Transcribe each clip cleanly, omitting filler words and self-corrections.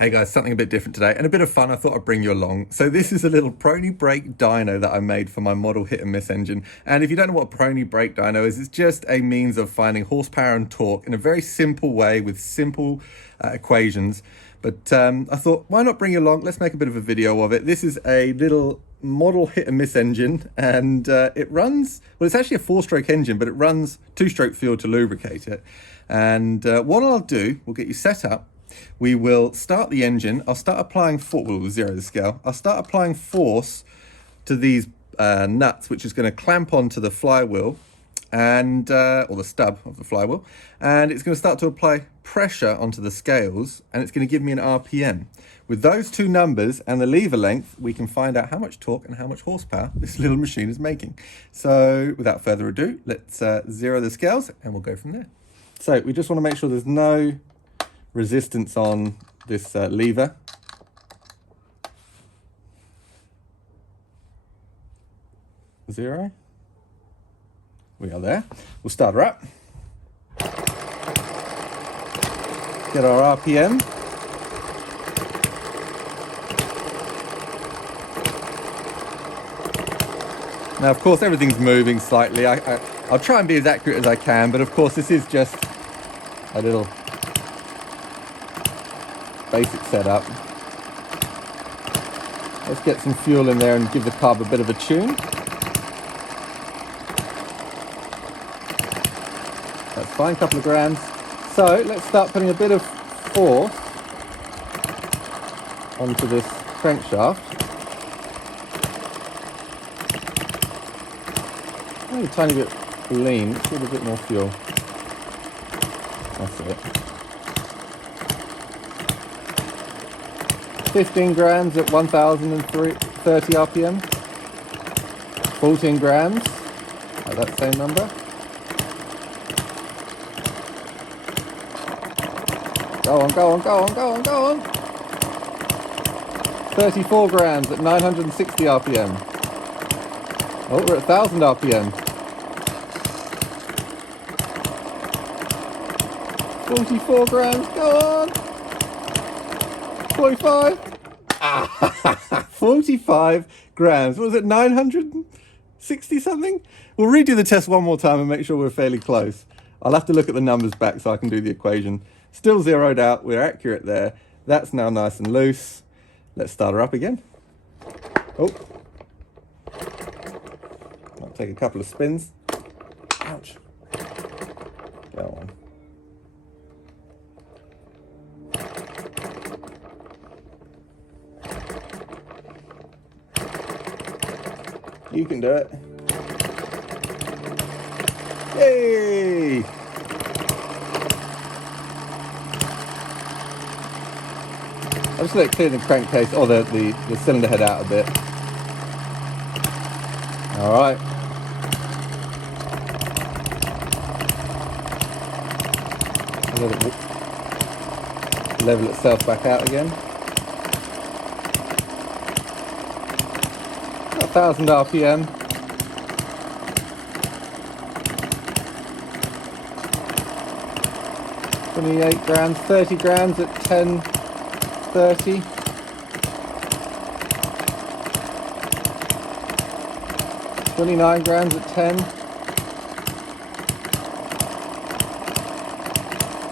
Hey guys, something a bit different today and a bit of fun. I thought I'd bring you along. So this is a little prony brake dyno that I made for my model hit and miss engine. And if you don't know what a prony brake dyno is, it's just a means of finding horsepower and torque in a very simple way with simple equations. But I thought, why not bring you along? Let's make a bit of a video of it. This is a little model hit and miss engine, and it runs, well, it's actually a 4-stroke engine, but it runs 2-stroke fuel to lubricate it. And what I'll do, we'll get you set up. We will start the engine. I'll start applying force, well, we'll zero the scale. I'll start applying force to these nuts, which is going to clamp onto the flywheel and or the stub of the flywheel, and it's going to start to apply pressure onto the scales, and it's going to give me an RPM. With those two numbers and the lever length, we can find out how much torque and how much horsepower this little machine is making. So without further ado, let's zero the scales and we'll go from there. So we just want to make sure there's no resistance on this lever. Zero. We are there. We'll start her up. Get our RPM. Now, of course, everything's moving slightly. I'll try and be as accurate as I can, but of course, this is just a little basic setup. Let's get some fuel in there and give the carb a bit of a tune. That's fine, couple of grams. So let's start putting a bit of force onto this crankshaft. A tiny bit lean, let's give it a bit more fuel. That's it. 15 grams at 1030 RPM. 14 grams at that same number. Go on, go on, go on, go on, go on. 34 grams at 960 RPM. Oh, we're at 1000 RPM. 44 grams, go on. 45. 45 grams. What was it, 960 something? We'll redo the test one more time and make sure we're fairly close. I'll have to look at the numbers back so I can do the equation. Still zeroed out, we're accurate there. That's now nice and loose. Let's start her up again. Oh. I'll take a couple of spins. Ouch. Go on. You can do it. Yay! I'll just let it clear the crankcase, or the cylinder head out a bit. All right. Let it level itself back out again. 1000 RPM. $28 grams, 30 grams at 1030. 29 grams at 10.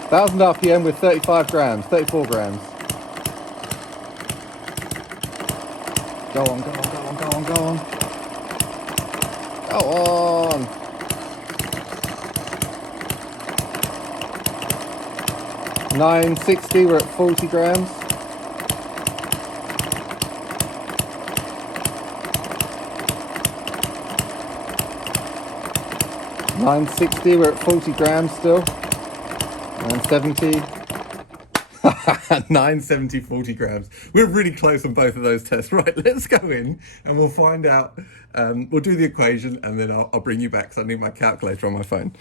1000 RPM with 35 grams, 34 grams. Go on, go on, go on, go on, go on. Go on. $960, we're at 40 grams. $960, we're at 40 grams still. 970. 970, 40 grams. We're really close on both of those tests. Right, let's go in and we'll find out. We'll do the equation and then I'll bring you back because I need my calculator on my phone.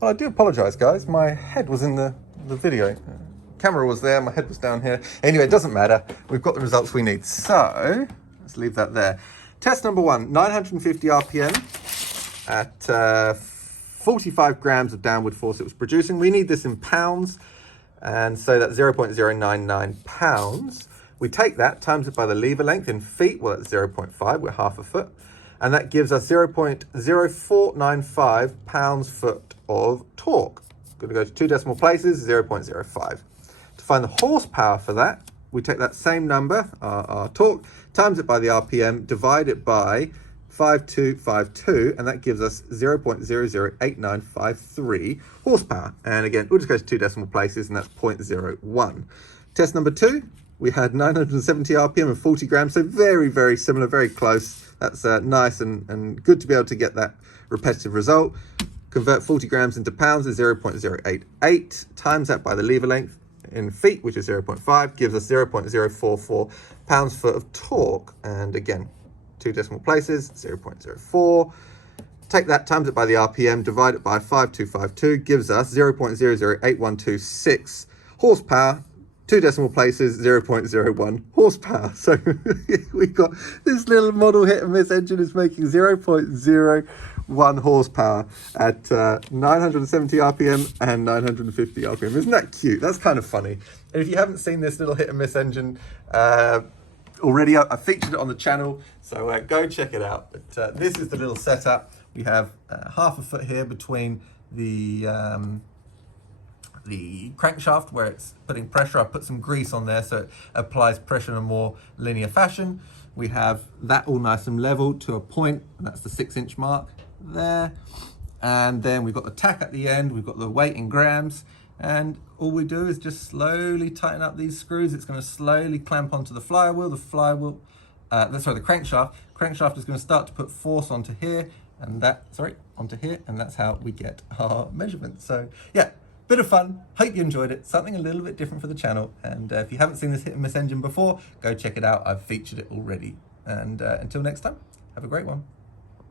Well, I do apologise, guys. My head was in the video. Camera was there, my head was down here. Anyway, it doesn't matter. We've got the results we need. So, let's leave that there. Test number 1, 950 RPM at 45 grams of downward force it was producing. We need this in pounds. And so that's 0.099 pounds. We take that, times it by the lever length in feet. Well, that's 0.5, we're half a foot. And that gives us 0.0495 pounds-foot of torque. Going to go to 2 decimal places, 0.05. To find the horsepower for that, we take that same number, our torque, times it by the RPM, divide it by 5252, and that gives us 0.008953 horsepower. And again, we'll just go to 2 decimal places, and that's 0.01. Test number 2, we had 970 RPM and 40 grams, so very, very similar, very close. That's nice and good to be able to get that repetitive result. Convert 40 grams into pounds is 0.088, times that by the lever length in feet, which is 0.5, gives us 0.044 pounds-foot of torque. And again, 2 decimal places, 0.04. Take that, times it by the RPM, divide it by 5252, gives us 0.008126 horsepower. 2 decimal places, 0.01 horsepower. So we've got this little model hit and miss engine is making 0.01 horsepower at 970 RPM and 950 RPM. Isn't that cute? That's kind of funny. And if you haven't seen this little hit and miss engine already, I featured it on the channel, so go check it out. But this is the little setup. We have half a foot here between the crankshaft where it's putting pressure. I put some grease on there so it applies pressure in a more linear fashion. We have that all nice and level to a point, and that's the 6-inch mark there. And then we've got the tack at the end, we've got the weight in grams, and all we do is just slowly tighten up these screws. It's going to slowly clamp onto the flywheel. The crankshaft. Crankshaft is going to start to put force onto here, and onto here, and that's how we get our measurements. So yeah, bit of fun. Hope you enjoyed it. Something a little bit different for the channel. And if you haven't seen this hit and miss engine before, go check it out. I've featured it already. And until next time, have a great one.